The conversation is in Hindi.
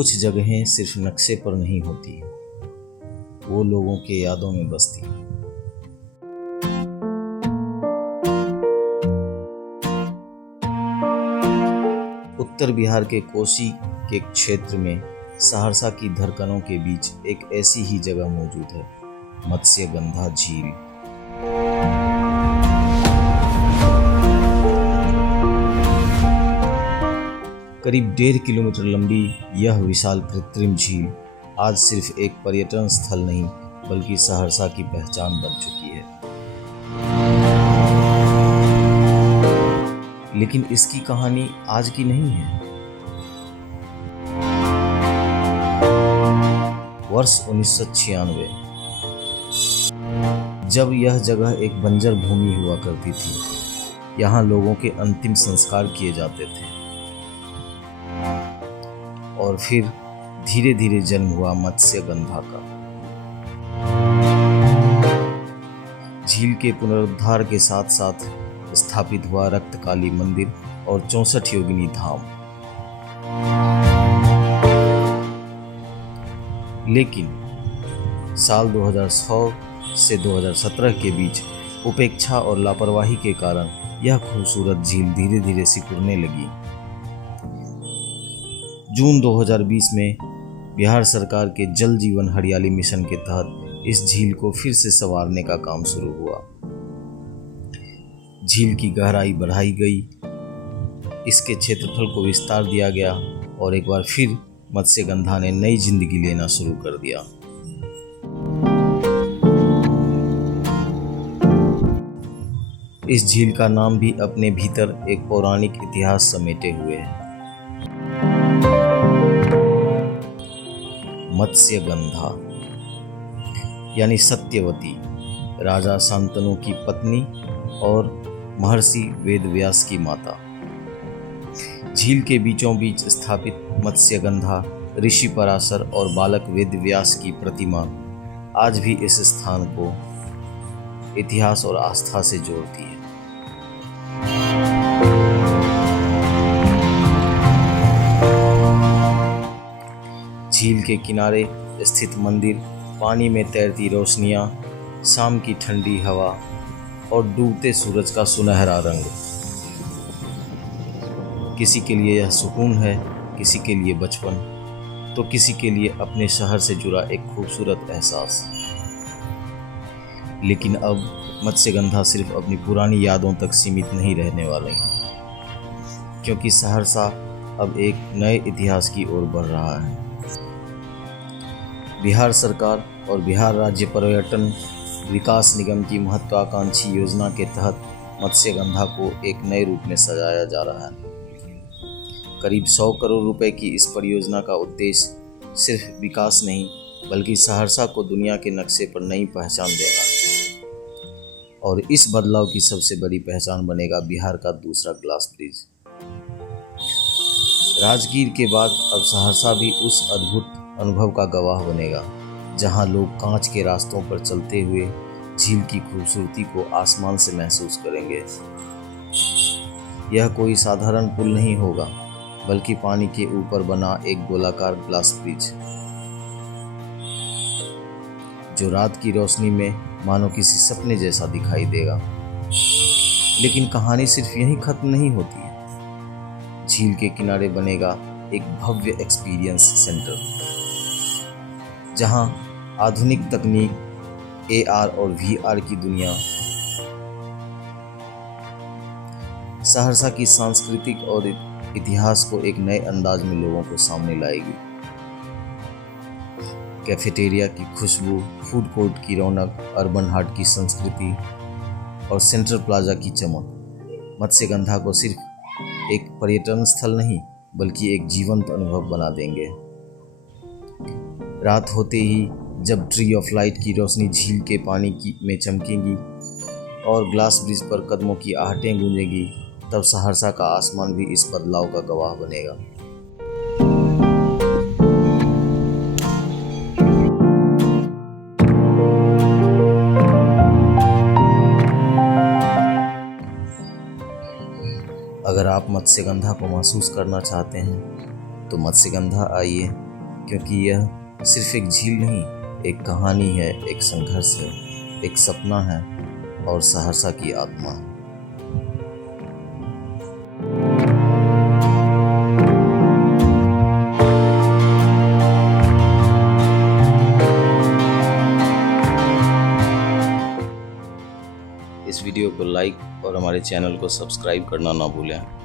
कुछ जगहें सिर्फ नक्शे पर नहीं होती, वो लोगों के यादों में बसती। उत्तर बिहार के कोसी के क्षेत्र में सहरसा की धड़कनों के बीच एक ऐसी ही जगह मौजूद है, मत्स्यगंधा झील। करीब 1.5 किलोमीटर लंबी यह विशाल कृत्रिम झील आज सिर्फ एक पर्यटन स्थल नहीं बल्कि सहरसा की पहचान बन चुकी है। लेकिन इसकी कहानी आज की नहीं है। वर्ष 1996, जब यह जगह एक बंजर भूमि हुआ करती थी, यहाँ लोगों के अंतिम संस्कार किए जाते थे और फिर धीरे धीरे जन्म हुआ मत्स्यगंधा का। झील के पुनरुद्धार के साथ साथ स्थापित हुआ रक्तकाली मंदिर और 64 योगिनी धाम। लेकिन साल 2006 से 2017 के बीच उपेक्षा और लापरवाही के कारण यह खूबसूरत झील धीरे धीरे सिकुड़ने लगी। जून 2020 में बिहार सरकार के जल जीवन हरियाली मिशन के तहत इस झील को फिर से संवारने का काम शुरू हुआ। झील की गहराई बढ़ाई गई, इसके क्षेत्रफल को विस्तार दिया गया और एक बार फिर मत्स्यगंधा ने नई जिंदगी लेना शुरू कर दिया। इस झील का नाम भी अपने भीतर एक पौराणिक इतिहास समेटे हुए है। मत्स्यगंधा यानी सत्यवती, राजा शांतनु की पत्नी और महर्षि वेदव्यास की माता। झील के बीचों बीच स्थापित मत्स्यगंधा ऋषि पराशर और बालक वेदव्यास की प्रतिमा आज भी इस स्थान को इतिहास और आस्था से जोड़ती है। झील के किनारे स्थित मंदिर, पानी में तैरती रोशनियां, शाम की ठंडी हवा और डूबते सूरज का सुनहरा रंग, किसी के लिए यह सुकून है, किसी के लिए बचपन, तो किसी के लिए अपने शहर से जुड़ा एक खूबसूरत एहसास। लेकिन अब मत्स्यगंधा सिर्फ अपनी पुरानी यादों तक सीमित नहीं रहने वाली, क्योंकि सहरसा अब एक नए इतिहास की ओर बढ़ रहा है। बिहार सरकार और बिहार राज्य पर्यटन विकास निगम की महत्वाकांक्षी योजना के तहत मत्स्यगंधा को एक नए रूप में सजाया जा रहा है। करीब 100 करोड़ रुपए की इस परियोजना का उद्देश्य सिर्फ विकास नहीं बल्कि सहरसा को दुनिया के नक्शे पर नई पहचान देना है। और इस बदलाव की सबसे बड़ी पहचान बनेगा बिहार का दूसरा ग्लास ब्रिज। राजगीर के बाद अब सहरसा भी उस अद्भुत अनुभव का गवाह बनेगा, जहां लोग कांच के रास्तों पर चलते हुए झील की खूबसूरती को आसमान से महसूस करेंगे। यह कोई साधारण पुल नहीं होगा, बल्कि पानी के ऊपर बना एक गोलाकार ग्लास ब्रिज, जो रात की रोशनी में मानो किसी सपने जैसा दिखाई देगा। लेकिन कहानी सिर्फ यहीं खत्म नहीं होती है। झील के किनारे बनेगा एक भव्य एक्सपीरियंस सेंटर, जहां आधुनिक तकनीक, AR और VR की दुनिया सहरसा की सांस्कृतिक और इतिहास को एक नए अंदाज में लोगों को सामने लाएगी। कैफेटेरिया की खुशबू, फूड कोर्ट की रौनक, अर्बन हाट की संस्कृति और सेंट्रल प्लाजा की चमक मत्स्यगंधा को सिर्फ एक पर्यटन स्थल नहीं बल्कि एक जीवंत अनुभव बना देंगे। रात होते ही जब ट्री ऑफ लाइट की रोशनी झील के पानी में चमकेगी और ग्लास ब्रिज पर कदमों की आहटें गूंजेगी, तब सहरसा का आसमान भी इस बदलाव का गवाह बनेगा। अगर आप मत्स्यगंधा को महसूस करना चाहते हैं तो मत्स्यगंधा आइए। क्योंकि यह सिर्फ एक झील नहीं, एक कहानी है, एक संघर्ष है, एक सपना है और सहरसा की आत्मा है। इस वीडियो को लाइक और हमारे चैनल को सब्सक्राइब करना ना भूलें।